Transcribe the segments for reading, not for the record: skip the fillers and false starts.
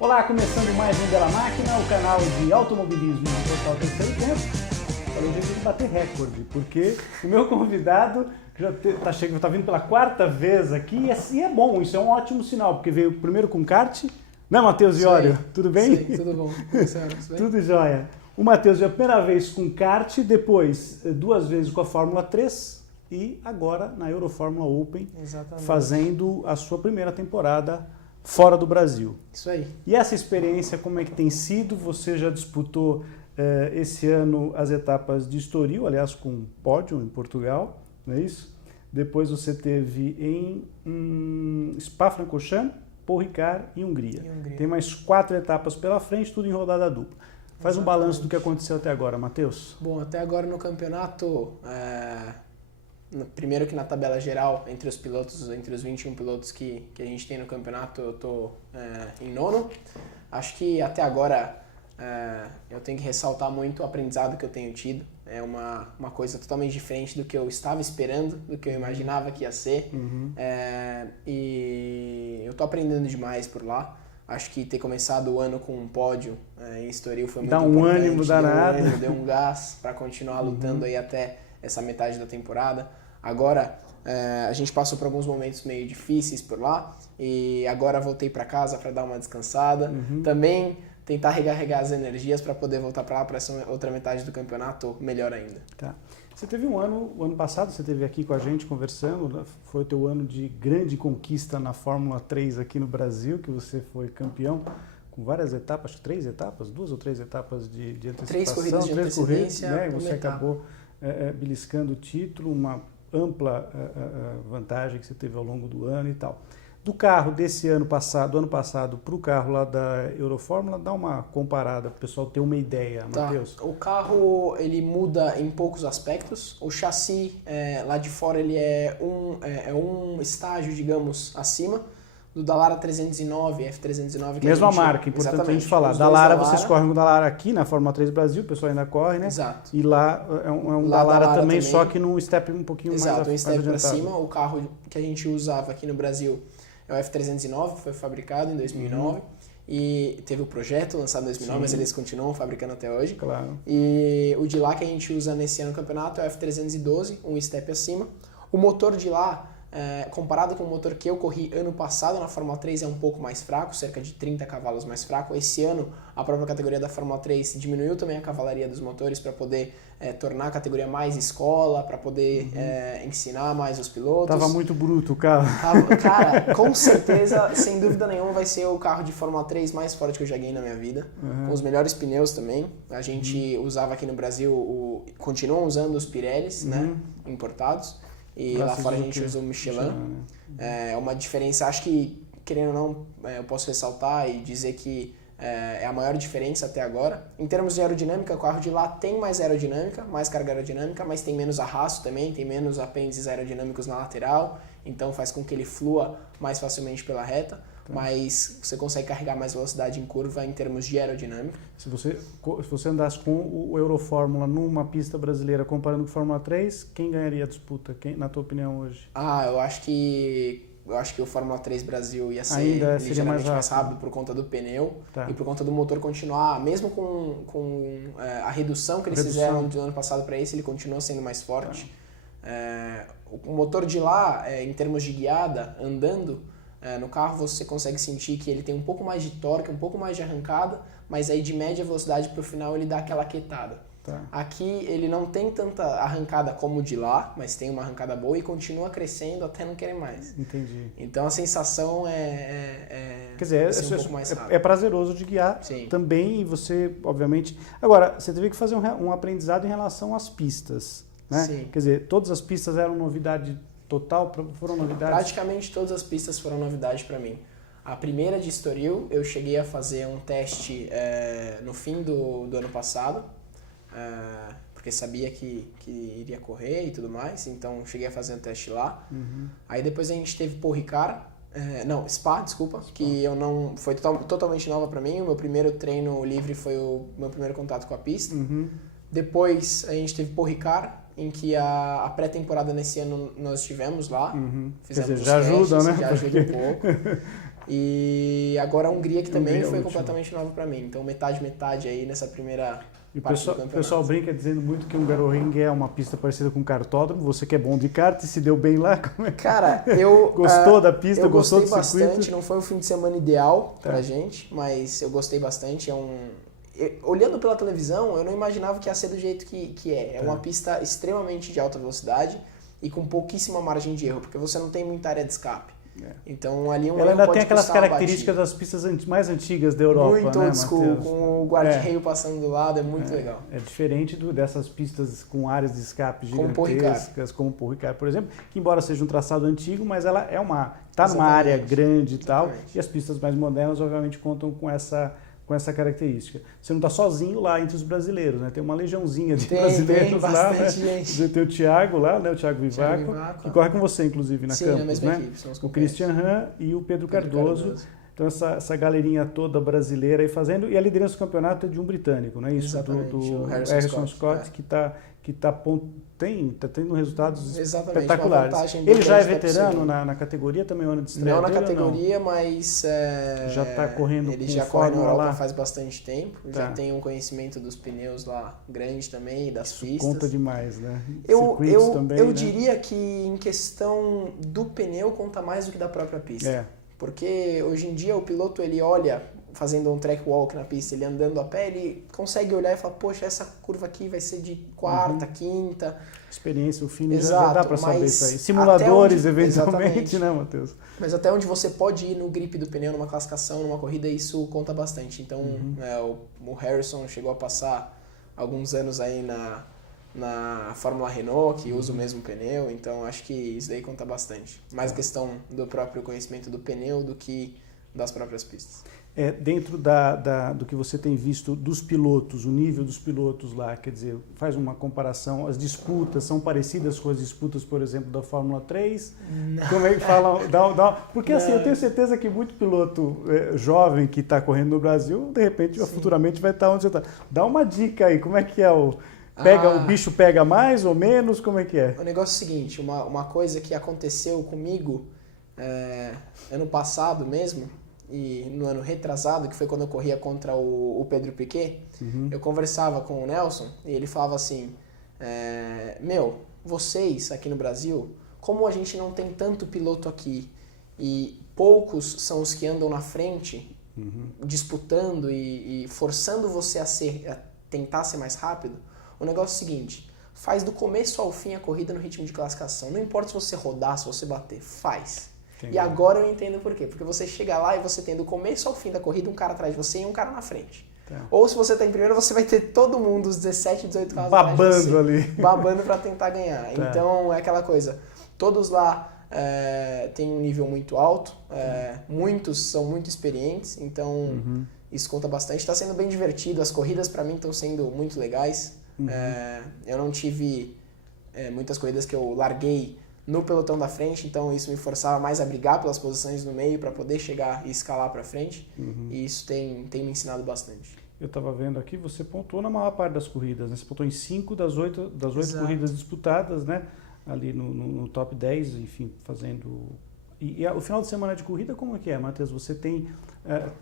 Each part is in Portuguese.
Olá, começando mais um Bela Máquina, o canal de automobilismo do Portal Terceiro Tempo. Falei, hoje de bater recorde, porque o meu convidado já está vindo pela quarta vez aqui e é bom, isso é um ótimo sinal, porque veio primeiro com kart, né, Matheus Iório? Tudo bem? Sim, tudo bom. Tudo jóia. O Matheus veio a primeira vez com kart, depois duas vezes com a Fórmula 3 e agora na Eurofórmula Open, Exatamente. Fazendo a sua primeira temporada fora do Brasil. Isso aí. E essa experiência, como é que tem sido? Você já disputou esse ano as etapas de Estoril, aliás, com pódio em Portugal, não é isso? Depois você teve em Spa-Francorchamps, Paul Ricard e Hungria. Tem mais 4 etapas pela frente, tudo em rodada dupla. Faz um balanço do que aconteceu até agora, Matheus. Bom, até agora no campeonato, primeiro que na tabela geral, entre os pilotos, entre os 21 pilotos que a gente tem no campeonato, eu estou em nono. Acho que até agora eu tenho que ressaltar muito o aprendizado que eu tenho tido. É uma coisa totalmente diferente do que eu estava esperando, do que eu imaginava que ia ser. Uhum. E eu estou aprendendo demais por lá. Acho que ter começado o ano com um pódio em Estoril foi muito importante. Dá um ânimo danado. Deu um gás para continuar lutando aí até essa metade da temporada. Agora, a gente passou por alguns momentos meio difíceis por lá e agora voltei para casa para dar uma descansada. Também tentar recarregar as energias para poder voltar para lá para essa outra metade do campeonato melhor ainda. Tá. Você teve o ano passado, você esteve aqui com a gente conversando, foi o teu ano de grande conquista na Fórmula 3 aqui no Brasil, que você foi campeão com várias etapas, 3 etapas, 2 ou 3 etapas de antecipação. 3 corridas de antecedência, né? Você acabou beliscando o título, uma ampla vantagem que você teve ao longo do ano e tal. Do carro desse ano passado para o carro lá da Eurofórmula, dá uma comparada para o pessoal ter uma ideia, Matheus. O carro ele muda em poucos aspectos. O chassi lá de fora ele é um estágio, digamos, acima do Dallara 309, F309. Mesma marca, importante a gente falar. Dallara, vocês correm com o Dallara aqui na Fórmula 3 Brasil, o pessoal ainda corre, né? Exato. E lá é um Dallara também, só que num step um pouquinho mais adiantado. Exato, um step para cima. O carro que a gente usava aqui no Brasil é o F309, foi fabricado em 2009 e teve o projeto lançado em 2009, mas eles continuam fabricando até hoje. Claro. E o de lá que a gente usa nesse ano no campeonato é o F312, um step acima. O motor de lá, comparado com o motor que eu corri ano passado na Fórmula 3, é um pouco mais fraco, cerca de 30 cavalos mais fraco. Esse ano, a própria categoria da Fórmula 3 diminuiu também a cavalaria dos motores para poder tornar a categoria mais escola, para poder ensinar mais os pilotos. Tava muito bruto o carro. Cara, com certeza, sem dúvida nenhuma, vai ser o carro de Fórmula 3 mais forte que eu já ganhei na minha vida. Com os melhores pneus também. A gente usava aqui no Brasil, continuam usando os Pirellis, né, importados. E lá fora a gente usa o Michelin. É uma diferença, acho que, querendo ou não, eu posso ressaltar e dizer que é a maior diferença até agora. Em termos de aerodinâmica, o carro de lá tem mais aerodinâmica, mais carga aerodinâmica, mas tem menos arrasto também, tem menos apêndices aerodinâmicos na lateral, então faz com que ele flua mais facilmente pela reta, mas você consegue carregar mais velocidade em curva em termos de aerodinâmica. Se você andasse com o Eurofórmula numa pista brasileira comparando com a Fórmula 3, quem ganharia a disputa, na tua opinião hoje? Eu acho que o Fórmula 3 Brasil ia ser ainda ligeiramente mais rápido por conta do pneu e por conta do motor continuar, mesmo com a redução que eles fizeram do ano passado para esse, ele continua sendo mais forte. O motor de lá, em termos de guiada, andando no carro, você consegue sentir que ele tem um pouco mais de torque, um pouco mais de arrancada, mas aí de média velocidade para o final ele dá aquela quietada. Aqui ele não tem tanta arrancada como o de lá, mas tem uma arrancada boa e continua crescendo até não querer mais. Entendi. Então a sensação quer dizer, um pouco mais rápido. É prazeroso de guiar também, e você, obviamente... Agora, você teve que fazer um aprendizado em relação às pistas, né? Sim. Quer dizer, todas as pistas eram novidade total, foram novidades? Praticamente todas as pistas foram novidade para mim. A primeira de Estoril, eu cheguei a fazer um teste no fim do ano passado, porque sabia que iria correr e tudo mais, então cheguei a fazer um teste lá. Aí depois a gente teve Paul Ricard, Spa, que eu não foi totalmente nova para mim. O meu primeiro treino livre foi o meu primeiro contato com a pista. Depois a gente teve Paul Ricard, em que a pré-temporada nesse ano nós estivemos lá. Uhum. Fizemos Quer dizer, já testes, ajuda, né? Já ajuda um pouco. E agora a Hungria, que também foi última. completamente nova para mim. Então metade aí nessa primeira E parte do o campeonato. pessoal brinca dizendo muito que o Hungaroring é uma pista parecida com um kartódromo. Você que é bom de kart e se deu bem lá, como é que... Cara, eu... Gostou da pista? Eu Gostou gostei do circuito? bastante, não foi o fim de semana ideal pra gente, mas eu gostei bastante. Olhando pela televisão, eu não imaginava que ia ser do jeito que é. É uma pista extremamente de alta velocidade e com pouquíssima margem de erro, porque você não tem muita área de escape. Então ali ela ainda tem aquelas características das pistas mais antigas da Europa, muito né, old school, Matheus? com o guarda-reio passando do lado, é muito legal. É diferente dessas pistas com áreas de escape Como gigantescas, como o Paul Ricard, por exemplo, que embora seja um traçado antigo, mas ela está numa Exatamente. área grande e tal, Exatamente. e as pistas mais modernas obviamente contam com essa característica. Você não está sozinho lá entre os brasileiros, né? Tem uma legiãozinha de brasileiros lá, né? Gente. Tem o Thiago lá, né? O Thiago Vivaco, que corre com você, inclusive, na Campus, na mesma né? equipe, são os o Christian Han e o Pedro Cardoso. Então essa galerinha toda brasileira aí fazendo, e a liderança do campeonato é de um britânico, não é isso? Exatamente, do o Harrison Scott, que está tendo resultados Exatamente, espetaculares. Ele já é veterano na categoria, também é ano de estreia? Não na dele, categoria, não? mas já está correndo ele com já corre na Fórmula Europa lá faz bastante tempo, já tem um conhecimento dos pneus lá grande também e das pistas. Conta demais, né? Eu também, diria que em questão do pneu conta mais do que da própria pista. Porque hoje em dia o piloto ele olha, fazendo um track walk na pista, ele andando a pé, ele consegue olhar e falar, poxa, essa curva aqui vai ser de quarta, quinta. Experiência, o feeling, já dá para saber isso aí. Simuladores, eventualmente, né, Matheus? Mas até onde você pode ir no grip do pneu, numa classificação, numa corrida, isso conta bastante. Então, o Harrison chegou a passar alguns anos aí na Fórmula Renault, que usa o mesmo pneu, então acho que isso daí conta bastante. Mais questão do próprio conhecimento do pneu do que das próprias pistas. Dentro do que você tem visto dos pilotos, o nível dos pilotos lá, quer dizer, faz uma comparação, as disputas são parecidas com as disputas, por exemplo, da Fórmula 3? Não. Como é que falam? Porque assim, eu tenho certeza que muito piloto jovem que está correndo no Brasil, de repente, futuramente vai estar onde você está. Dá uma dica aí, como é que é o bicho pega mais ou menos, como é que é? O negócio é o seguinte, uma coisa que aconteceu comigo ano passado mesmo, e no ano retrasado, que foi quando eu corria contra o Pedro Piquet, eu conversava com o Nelson e ele falava assim, vocês aqui no Brasil, como a gente não tem tanto piloto aqui e poucos são os que andam na frente, disputando e forçando você a tentar ser mais rápido, o negócio é o seguinte, faz do começo ao fim a corrida no ritmo de classificação, não importa se você rodar, se você bater, faz. Entendi. E agora eu entendo por quê. Porque você chega lá e você tem do começo ao fim da corrida um cara atrás de você e um cara na frente. Tá. Ou se você tá em primeiro, você vai ter todo mundo, os 17, 18 caras atrás de você. Ali. Babando pra tentar ganhar. Tá. Então é aquela coisa. Todos lá têm um nível muito alto. Muitos são muito experientes. Então isso conta bastante. Está sendo bem divertido. As corridas pra mim estão sendo muito legais. Eu não tive muitas corridas que eu larguei no pelotão da frente, então isso me forçava mais a brigar pelas posições no meio para poder chegar e escalar para frente, e isso tem me ensinado bastante. Eu estava vendo aqui, você pontuou na maior parte das corridas, né? Você pontuou em 5 das 8 corridas disputadas, né? Ali no top 10, enfim, fazendo... E o final de semana de corrida, como é que é, Matheus? Você tem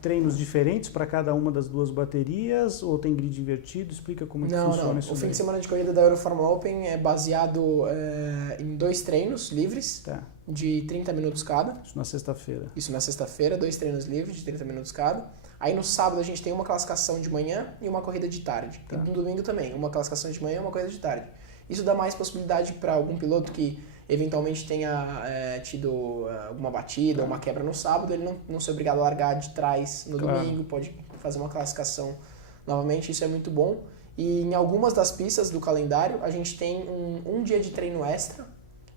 treinos diferentes para cada uma das duas baterias ou tem grid invertido? Explica como é que funciona isso. O fim de semana de corrida da Euroformula Open é baseado em 2 treinos livres, de 30 minutos cada. Isso na sexta-feira. Isso na sexta-feira, 2 treinos livres de 30 minutos cada. Aí no sábado a gente tem uma classificação de manhã e uma corrida de tarde. E no domingo também, uma classificação de manhã e uma corrida de tarde. Isso dá mais possibilidade para algum piloto que eventualmente tenha tido alguma batida, uma quebra no sábado, ele não ser obrigado a largar de trás no domingo, pode fazer uma classificação novamente, isso é muito bom. E em algumas das pistas do calendário, a gente tem um dia de treino extra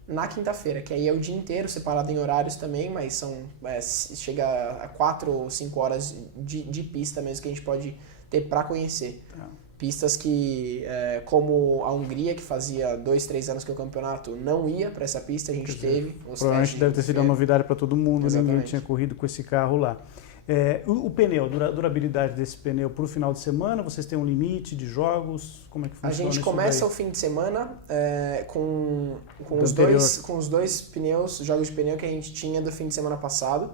na quinta-feira, que aí é o dia inteiro, separado em horários também, mas chega a 4 ou 5 horas de pista mesmo que a gente pode ter para conhecer. Pistas que, como a Hungria, que fazia 2, 3 anos que o campeonato não ia para essa pista, a gente teve. Provavelmente deve ter sido uma novidade para todo mundo, Exatamente. Ninguém tinha corrido com esse carro lá. O pneu, a durabilidade desse pneu para o final de semana, vocês têm um limite de jogos? Como é que funciona? A gente começa o fim de semana com os dois pneus, jogos de pneu que a gente tinha do fim de semana passado.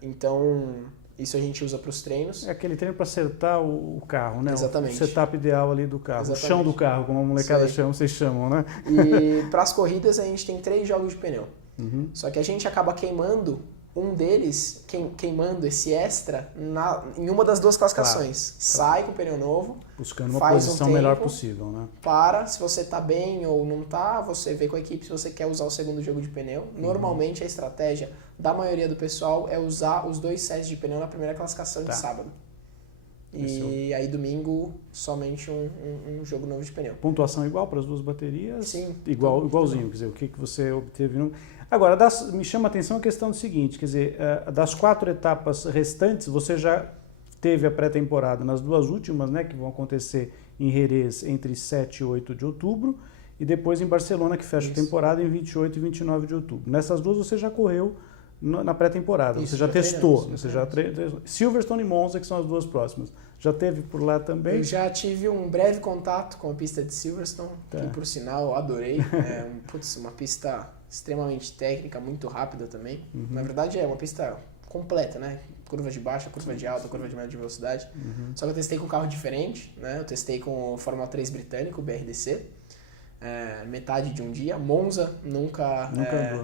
Então, isso a gente usa para os treinos. É aquele treino para acertar o carro, né? Exatamente. O setup ideal ali do carro. Exatamente. O chão do carro, como a molecada chama, vocês chamam, né? E para as corridas a gente tem 3 jogos de pneu. Só que a gente acaba queimando um deles, queimando esse extra em uma das 2 classificações. Claro. Sai com o pneu novo, buscando uma posição melhor possível, né? Se você tá bem ou não tá, você vê com a equipe se você quer usar o segundo jogo de pneu. Normalmente a estratégia da maioria do pessoal é usar os 2 sets de pneu na primeira classificação de sábado. E aí domingo somente um jogo novo de pneu. Pontuação igual para as 2 baterias? Sim. Igualzinho, quer dizer, o que você obteve. Agora, me chama a atenção a questão do seguinte, quer dizer, das 4 etapas restantes, você já teve a pré-temporada nas 2 últimas, né, que vão acontecer em Jerez entre 7 e 8 de outubro, e depois em Barcelona, que fecha a temporada em 28 e 29 de outubro. Nessas 2 você já correu na pré-temporada, você já testou, Silverstone e Monza, que são as 2 próximas. Já teve por lá também? Eu já tive um breve contato com a pista de Silverstone, que por sinal eu adorei. Uma pista extremamente técnica, muito rápida também. Na verdade é uma pista completa, né? Curva de baixa, curva de alta, curva de média velocidade. Só que eu testei com um carro diferente, né? Eu testei com o Fórmula 3 britânico, o BRDC. Metade de um dia. Monza nunca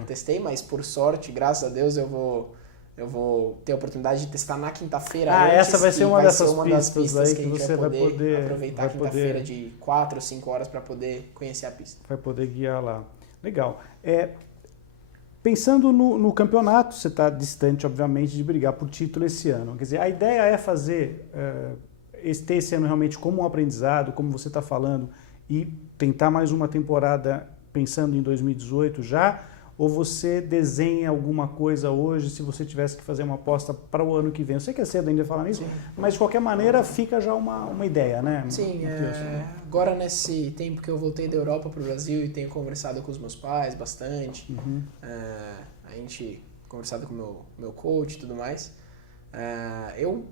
testei, mas por sorte, graças a Deus, eu vou ter a oportunidade de testar na quinta-feira. Essa vai ser uma dessas pistas aí que a gente você vai poder aproveitar a quinta-feira de 4 ou 5 horas para poder conhecer a pista. Vai poder guiar lá. Legal. Pensando no campeonato, você está distante, obviamente, de brigar por título esse ano. Quer dizer, a ideia é fazer, ter esse ano realmente como um aprendizado, como você está falando, e tentar mais uma temporada pensando em 2018 já? Ou você desenha alguma coisa hoje, se você tivesse que fazer uma aposta para o ano que vem? Eu sei que é cedo ainda falar nisso, mas de qualquer maneira fica já uma ideia, né? Sim, agora nesse tempo que eu voltei da Europa para o Brasil e tenho conversado com os meus pais bastante, a gente conversado com o meu coach e tudo mais,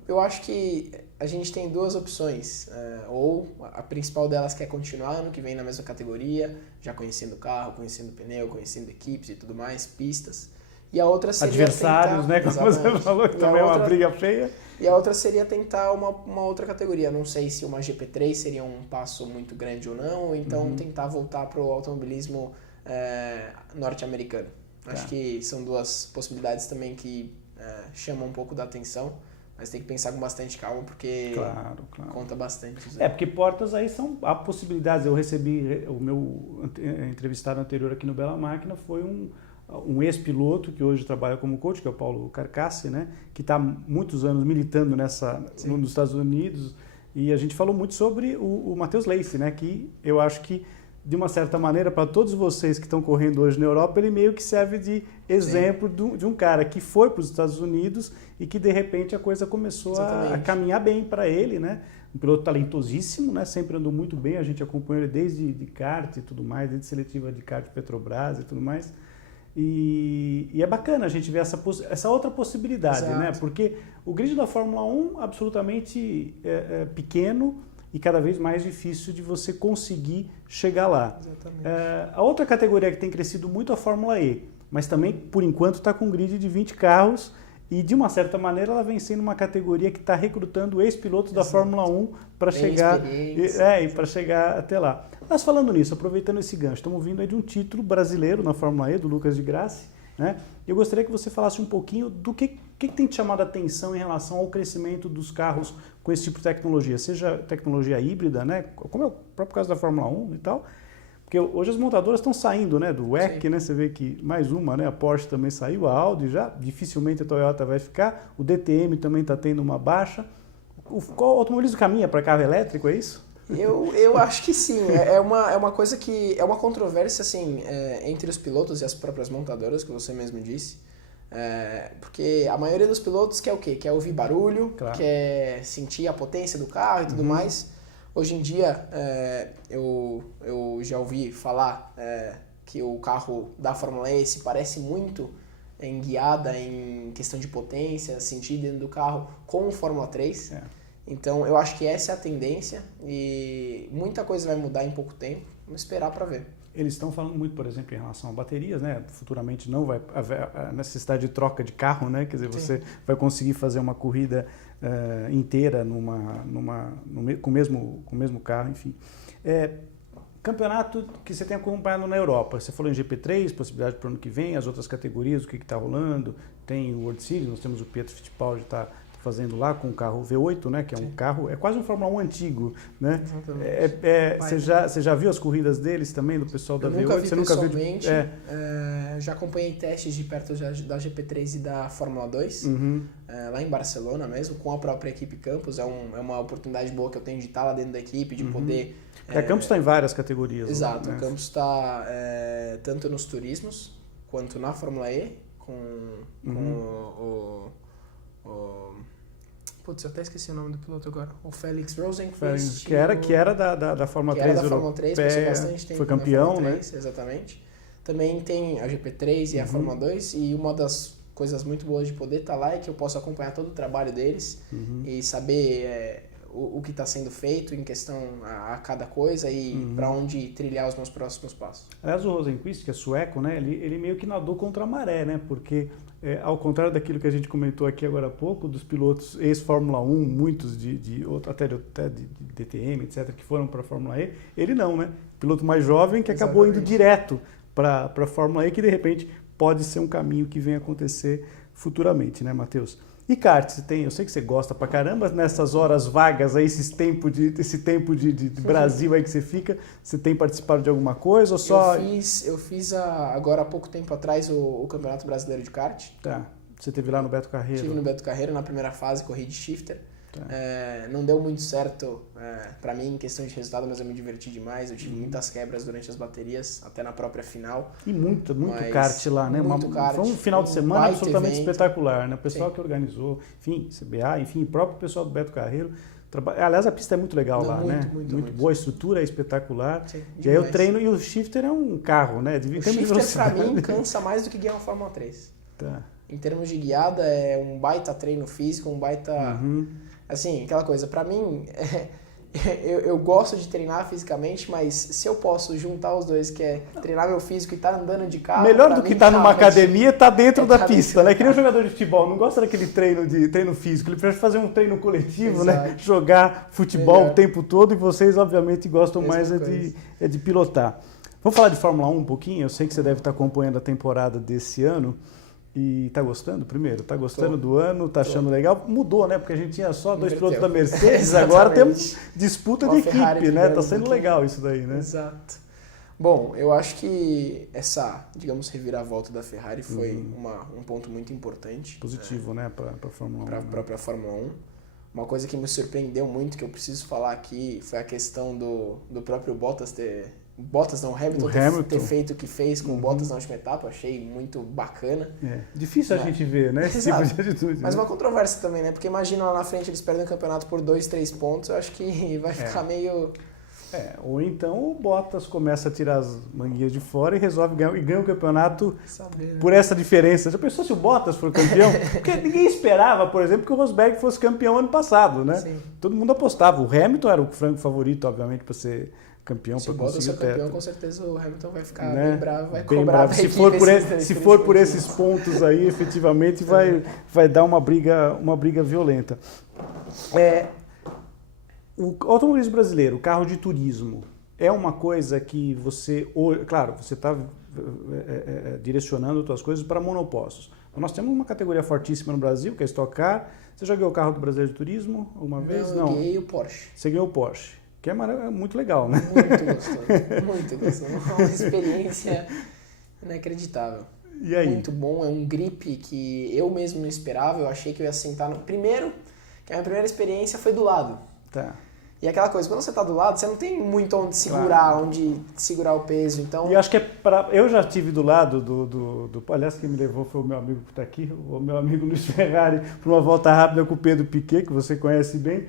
eu acho que a gente tem 2 opções, ou a principal delas que é continuar ano que vem na mesma categoria, já conhecendo o carro, conhecendo o pneu, conhecendo equipes e tudo mais, pistas. E a outra seria adversários, né? Como você falou, que também é uma briga feia. E a outra seria tentar uma outra categoria. Não sei se uma GP3 seria um passo muito grande ou não, ou então tentar voltar para o automobilismo norte-americano. Acho que são 2 possibilidades também que chamam um pouco da atenção. Mas tem que pensar com bastante calma, porque conta bastante. Porque portas aí há possibilidades. Eu recebi, o meu entrevistado anterior aqui no Bela Máquina foi um ex-piloto que hoje trabalha como coach, que é o Paulo Carcassi, né? Que está há muitos anos militando nos Estados Unidos. E a gente falou muito sobre o Matheus Leif, né? Que eu acho que, de uma certa maneira, para todos vocês que estão correndo hoje na Europa, ele meio que serve de exemplo de um cara que foi para os Estados Unidos e que, de repente, a coisa começou a caminhar bem para ele, né? Um piloto talentosíssimo, né? Sempre andou muito bem, a gente acompanhou ele desde de kart e tudo mais, desde seletiva de kart Petrobras e tudo mais. E é bacana a gente ver essa outra possibilidade, né? Porque o grid da Fórmula 1 absolutamente pequeno, e cada vez mais difícil de você conseguir chegar lá. A outra categoria que tem crescido muito é a Fórmula E, mas também, por enquanto, está com um grid de 20 carros e, de uma certa maneira, ela vem sendo uma categoria que está recrutando ex-pilotos da Fórmula 1 para chegar, chegar até lá. Mas falando nisso, aproveitando esse gancho, estamos vindo aí de um título brasileiro na Fórmula E, do Lucas de Grassi, né? Eu gostaria que você falasse um pouquinho do que tem te chamado a atenção em relação ao crescimento dos carros com esse tipo de tecnologia, seja tecnologia híbrida, né? Como é o próprio caso da Fórmula 1 e tal, porque hoje as montadoras estão saindo, né, do WEC, né? Você vê que mais uma, né? A Porsche também saiu, a Audi já, dificilmente a Toyota vai ficar, o DTM também está tendo uma baixa. Qual automobilismo caminha para carro elétrico, é isso? Eu acho que sim, é uma coisa que é uma controvérsia assim, entre os pilotos e as próprias montadoras, que você mesmo disse, porque a maioria dos pilotos quer o quê? Quer ouvir barulho, quer sentir a potência do carro e tudo mais. Hoje em dia eu já ouvi falar que o carro da Fórmula E se parece muito em guiada, em questão de potência, sentir dentro do carro com o Fórmula 3. Então, eu acho que essa é a tendência e muita coisa vai mudar em pouco tempo. Vamos esperar para ver. Eles estão falando muito, por exemplo, em relação a baterias, né? Futuramente não vai haver a necessidade de troca de carro, né? Quer dizer, você vai conseguir fazer uma corrida inteira com o mesmo carro, enfim. Campeonato que você tem acompanhado na Europa. Você falou em GP3, possibilidade para o ano que vem, as outras categorias, o que está rolando. Tem o World Series, nós temos o Pietro Fittipaldi está fazendo lá com o carro V8, né? Que é um carro, é quase um Fórmula 1 antigo, né? Você já viu as corridas deles também, do pessoal da V8? Você nunca viu pessoalmente. Já acompanhei testes de perto da GP3 e da Fórmula 2, lá em Barcelona mesmo, com a própria equipe Campos. É uma oportunidade boa que eu tenho de estar lá dentro da equipe, de poder... A Campos está em várias categorias. Exato, né? O Campos está tanto nos turismos, quanto na Fórmula E, com Putz, eu até esqueci o nome do piloto agora. O Félix Rosenqvist. Que era da Fórmula 3 europeia. Fórmula 3, passou bastante tempo foi campeão, na Fórmula 3, né? Exatamente. Também tem a GP3 e a Fórmula 2. E uma das coisas muito boas de poder estar lá é que eu posso acompanhar todo o trabalho deles e saber o que está sendo feito em questão a cada coisa e para onde trilhar os meus próximos passos. Aliás, o Rosenqvist, que é sueco, né? Ele meio que nadou contra a maré, né? Porque ao contrário daquilo que a gente comentou aqui agora há pouco, dos pilotos ex-Fórmula 1, muitos até de DTM, etc., que foram para a Fórmula E, ele não, né? Piloto mais jovem que acabou indo direto para a Fórmula E, que de repente pode ser um caminho que venha acontecer futuramente, né, Matheus? E kart, eu sei que você gosta pra caramba, nessas horas vagas aí, esse tempo de Brasil aí que você fica, você tem participado de alguma coisa ou só... Eu fiz agora há pouco tempo atrás o Campeonato Brasileiro de Kart. Tá, você esteve lá no Beto Carreiro. Estive no Beto Carreiro, na primeira fase, corri de shifter. Não deu muito certo para mim em questão de resultado, mas eu me diverti demais. Eu tive muitas quebras durante as baterias, até na própria final. E muito kart lá, né? Foi um final de semana absolutamente espetacular, né? O pessoal que organizou, enfim, CBA, enfim, o próprio pessoal do Beto Carreiro. Aliás, a pista é muito legal lá, né? Muito boa, a estrutura é espetacular. Sim, e aí eu treino, e o shifter é um carro, né? O shifter, pra mim, cansa mais do que guiar uma Fórmula 3. Tá. Em termos de guiada, é um baita treino físico, um baita... Assim, aquela coisa, pra mim, eu gosto de treinar fisicamente, mas se eu posso juntar os dois, que é treinar meu físico e estar andando de carro... Melhor do que estar numa academia, tá dentro da pista, né? Que nem um jogador de futebol, não gosta daquele treino físico, ele prefere fazer um treino coletivo, né? Jogar futebol o tempo todo, e vocês, obviamente, gostam mais de pilotar. Vamos falar de Fórmula 1 um pouquinho? Eu sei que você deve estar acompanhando a temporada desse ano. E tá gostando primeiro? Tá gostando do ano? Tá achando legal? Mudou, né? Porque a gente tinha só dois pilotos da Mercedes, agora temos disputa de equipe, né? Tá sendo legal isso daí, né? Exato. Bom, eu acho que essa, digamos, reviravolta da Ferrari foi um ponto muito importante. Positivo, né? Pra Fórmula 1. Pra própria Fórmula 1. Uma coisa que me surpreendeu muito, que eu preciso falar aqui, foi a questão do próprio Bottas Hamilton ter feito o que fez com o Bottas na última etapa. Eu achei muito bacana. Difícil a gente ver, né? Esse tipo de atitude. Mas uma controvérsia também, né? Porque imagina lá na frente eles perdem o campeonato por 2, 3 pontos, eu acho que vai ficar meio... Ou então o Bottas começa a tirar as manguinhas de fora e resolve ganhar o campeonato por essa diferença. Já pensou se o Bottas for campeão? Porque ninguém esperava, por exemplo, que o Rosberg fosse campeão ano passado, né? Sim. Todo mundo apostava. O Hamilton era o franco favorito, obviamente, para ser campeão. Se o Bottas for campeão, com certeza o Hamilton vai ficar bem bravo, vai bem cobrar. Bravo. Se for por esses pontos aí, efetivamente vai dar uma briga violenta. O automobilismo brasileiro, o carro de turismo, é uma coisa que você... Claro, você está direcionando as suas coisas para monopostos. Nós temos uma categoria fortíssima no Brasil, que é Stock Car. Você já ganhou o carro do Brasileiro de Turismo alguma vez? Não, eu ganhei o Porsche. Você ganhou o Porsche, que é muito legal, né? Muito gostoso. Uma experiência inacreditável. E aí? Muito bom, é um grip que eu mesmo não esperava. Eu achei que eu ia sentar no... Primeiro, que a minha primeira experiência foi do lado. Tá. E aquela coisa, quando você tá do lado, você não tem muito onde segurar, onde segurar o peso, então... E eu acho que eu já estive do lado aliás, quem me levou foi o meu amigo que está aqui, o meu amigo Luiz Ferrari, para uma volta rápida com o Pedro Piquet, que você conhece bem.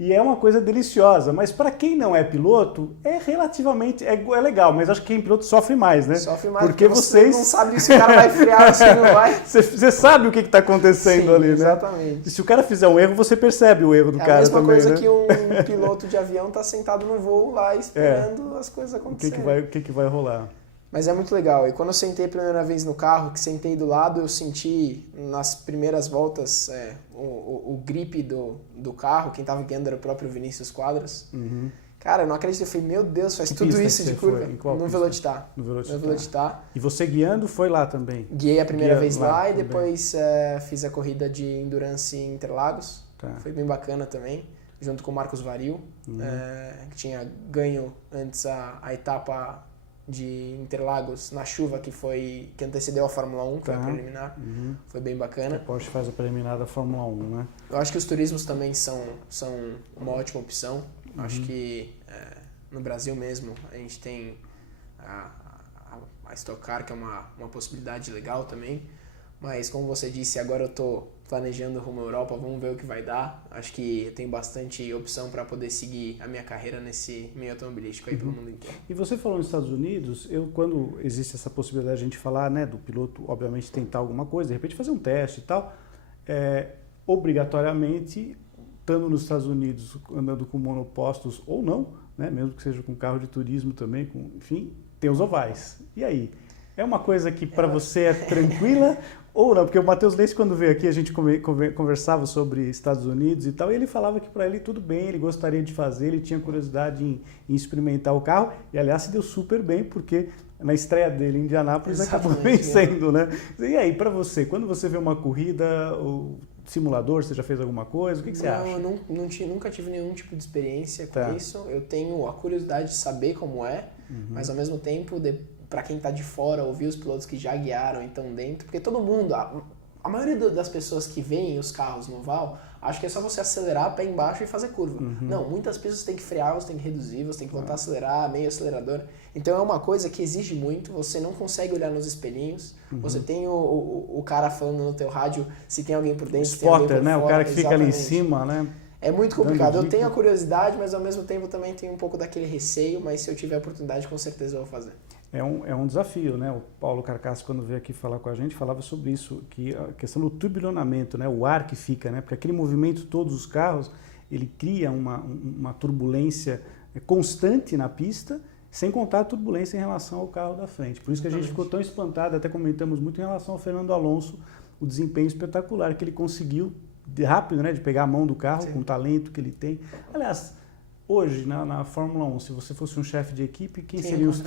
E é uma coisa deliciosa, mas para quem não é piloto, é relativamente... É legal, mas acho que quem é piloto sofre mais, né? Sofre mais porque vocês não sabem se o cara vai frear ou se não vai. Você sabe o que está acontecendo ali, né? Exatamente. E se o cara fizer um erro, você percebe o erro do cara também, É a mesma coisa, né? que um piloto de avião tá sentado no voo lá esperando as coisas acontecerem. O que vai rolar. Mas é muito legal. E quando eu sentei a primeira vez no carro, que sentei do lado, eu senti nas primeiras voltas o grip do carro. Quem estava guiando era o próprio Vinícius Quadras. Uhum. Cara, eu não acredito. Eu falei, meu Deus, faz tudo isso de curva. No Velocitar. No Velocitar. E você guiando foi lá também? Guiei a primeira vez lá e também. depois fiz a corrida de Endurance em Interlagos. Tá. Foi bem bacana também, junto com o Marcos Varil, que tinha ganho antes a etapa de Interlagos na chuva, que antecedeu a Fórmula 1, que foi a preliminar. Foi bem bacana. A Porsche faz a preliminar da Fórmula 1, né? Eu acho que os turismos também são uma ótima opção. Acho que no Brasil mesmo a gente tem a Stock Car, que é uma possibilidade legal também. Mas como você disse, agora eu estou planejando rumo à Europa, vamos ver o que vai dar. Acho que eu tenho bastante opção para poder seguir a minha carreira nesse meio automobilístico aí pelo mundo inteiro. E você falou nos Estados Unidos, quando existe essa possibilidade de a gente falar, né, do piloto, obviamente tentar alguma coisa, de repente fazer um teste e tal, obrigatoriamente, estando nos Estados Unidos, andando com monopostos ou não, né, mesmo que seja com carro de turismo também, enfim, tem os ovais. E aí? É uma coisa que para você é tranquila ou não? Porque o Matheus Leite, quando veio aqui, a gente conversava sobre Estados Unidos e tal, e ele falava que para ele tudo bem, ele gostaria de fazer, ele tinha curiosidade em experimentar o carro, e aliás se deu super bem, porque na estreia dele em Indianápolis acabou vencendo, né? E aí, para você, quando você vê uma corrida, o simulador, você já fez alguma coisa? O que você acha? Eu nunca tive nenhum tipo de experiência com isso. Eu tenho a curiosidade de saber como é, mas ao mesmo tempo, para quem está de fora, ouvir os pilotos que já guiaram e estão dentro, porque todo mundo, a maioria das pessoas que veem os carros no oval, acho que é só você acelerar, pé embaixo e fazer curva. Não, muitas vezes você tem que frear, você tem que reduzir, você tem que voltar a acelerar, meio acelerador. Então é uma coisa que exige muito, você não consegue olhar nos espelhinhos, você tem o cara falando no teu rádio se tem alguém por dentro, se tem alguém por né? fora. O cara que fica ali em cima, né? É muito complicado. Eu tenho a curiosidade, mas ao mesmo tempo também tenho um pouco daquele receio, mas se eu tiver a oportunidade, com certeza eu vou fazer. É um desafio, né? O Paulo Carcasso, quando veio aqui falar com a gente, falava sobre isso, que a questão do turbilhonamento, né? O ar que fica, né? Porque aquele movimento, todos os carros, ele cria uma turbulência constante na pista, sem contar a turbulência em relação ao carro da frente. Por isso que a gente ficou tão espantado, até comentamos muito em relação ao Fernando Alonso, o desempenho espetacular que ele conseguiu, rápido, né? De pegar a mão do carro, com o talento que ele tem. Aliás, hoje, na Fórmula 1, se você fosse um chefe de equipe, quem seriam os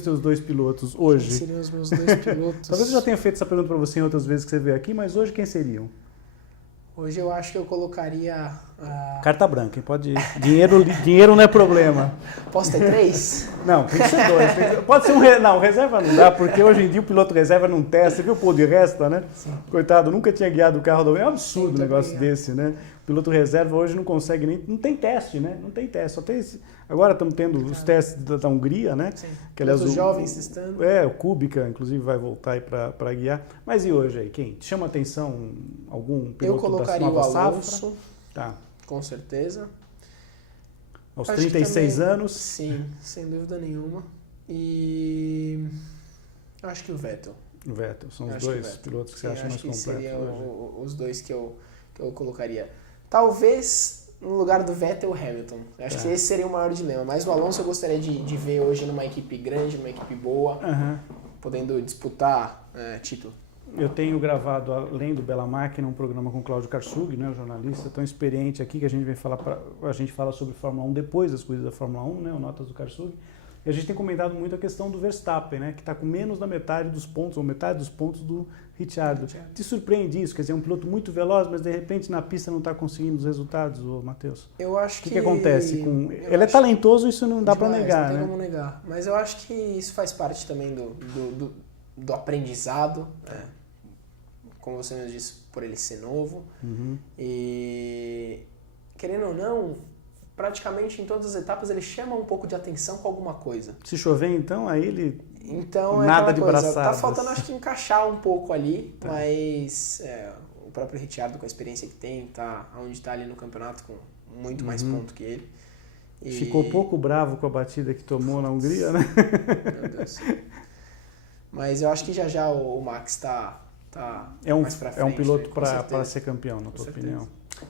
teus dois pilotos hoje? Quem seriam os meus dois pilotos? Talvez eu já tenha feito essa pergunta para você em outras vezes que você veio aqui, mas hoje quem seriam? Hoje eu acho que eu colocaria... Carta branca, hein? Pode ir. Dinheiro não é problema. Posso ter 3? Não, tem que ser 2. Pode ser Não, reserva não dá, porque hoje em dia o piloto reserva não testa. Você viu o Paul de Resta, né? Sim. Coitado, nunca tinha guiado o carro. É um absurdo um negócio desse, né? O piloto reserva hoje não consegue nem... Não tem teste, né? Não tem teste. Só tem Agora estamos tendo os testes da Hungria, né? Sim. Que, aliás, os jovens testando. O Kubica, inclusive, vai voltar aí para guiar. Mas e hoje aí? Quem? Te chama a atenção algum piloto eu colocaria da nova o Alonso, safra? Tá. Com certeza. Aos 36 também, anos? Sim, sem dúvida nenhuma. E acho que o Vettel. O Vettel, são os dois pilotos que você acha mais completos. Seriam os dois que eu colocaria. Talvez no lugar do Vettel, o Hamilton. Acho que esse seria o maior dilema. Mas o Alonso eu gostaria de ver hoje numa equipe grande, numa equipe boa, podendo disputar título. Eu tenho gravado, além do Bela Máquina, um programa com o Cláudio Karsug, né, um jornalista tão experiente aqui, que a gente fala sobre Fórmula 1 depois das corridas da Fórmula 1, né, o Notas do Karsug. E a gente tem comentado muito a questão do Verstappen, né, que está com menos da metade dos pontos, ou metade dos pontos do Ricciardo. Te surpreende isso? Quer dizer, é um piloto muito veloz, mas de repente na pista não está conseguindo os resultados, Matheus? Eu acho que... O que acontece com... Ele é talentoso, isso não dá para negar, né? Não tem como negar. Mas eu acho que isso faz parte também do aprendizado, como você nos disse, por ele ser novo. E, querendo ou não, praticamente em todas as etapas ele chama um pouco de atenção com alguma coisa. Se chover, então, aí ele... Então, nada de braçadas. Tá faltando, acho que, encaixar um pouco ali, mas o próprio Ricciardo, com a experiência que tem, tá onde está ali no campeonato, com muito mais ponto que ele. E... Ficou pouco bravo com a batida que tomou na Hungria, né? Meu Deus. Mas eu acho que já o Max tá mais pra frente. É um piloto para ser campeão, na tua opinião.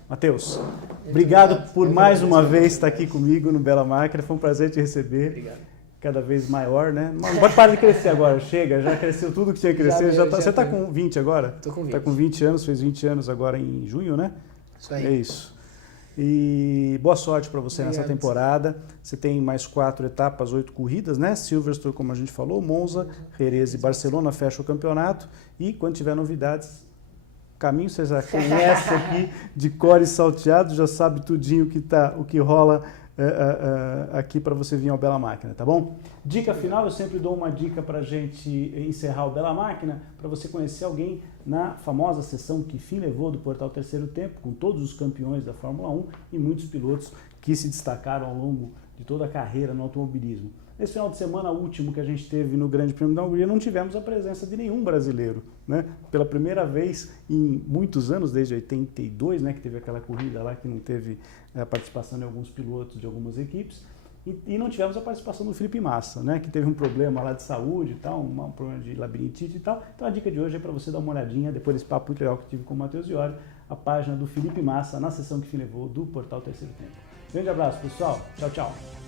Matheus, obrigado por mais uma vez estar aqui comigo no Bela Máquina. Foi um prazer te receber. Obrigado. cada vez maior, né? Não pode parar de crescer agora, chega, já cresceu tudo que tinha que crescer. Você está com 20 agora? Tô com 20. Está com 20 anos, fez 20 anos agora em junho, né? Isso aí. É isso. E boa sorte para você nessa temporada. Você tem mais 4 etapas, 8 corridas, né? Silverstone, como a gente falou, Monza, Jerez e Barcelona fecha o campeonato. E quando tiver novidades, caminho você já conhece aqui de cor e salteado, já sabe tudinho o que rola aqui para você vir ao Bela Máquina, tá bom? Dica final, eu sempre dou uma dica para a gente encerrar o Bela Máquina, para você conhecer alguém na famosa sessão Que Fim Levou do Portal Terceiro Tempo, com todos os campeões da Fórmula 1 e muitos pilotos que se destacaram ao longo de toda a carreira no automobilismo. Nesse final de semana último que a gente teve no Grande Prêmio da Hungria, não tivemos a presença de nenhum brasileiro, né? Pela primeira vez em muitos anos, desde 82, né, que teve aquela corrida lá que não teve a participação de alguns pilotos de algumas equipes, e não tivemos a participação do Felipe Massa, né, que teve um problema lá de saúde e tal, um problema de labirintite e tal. Então a dica de hoje é para você dar uma olhadinha, depois desse papo muito legal que tive com o Matheus Iori, a página do Felipe Massa na sessão Que Fim Levou do Portal Terceiro Tempo. Grande abraço, pessoal. Tchau, tchau.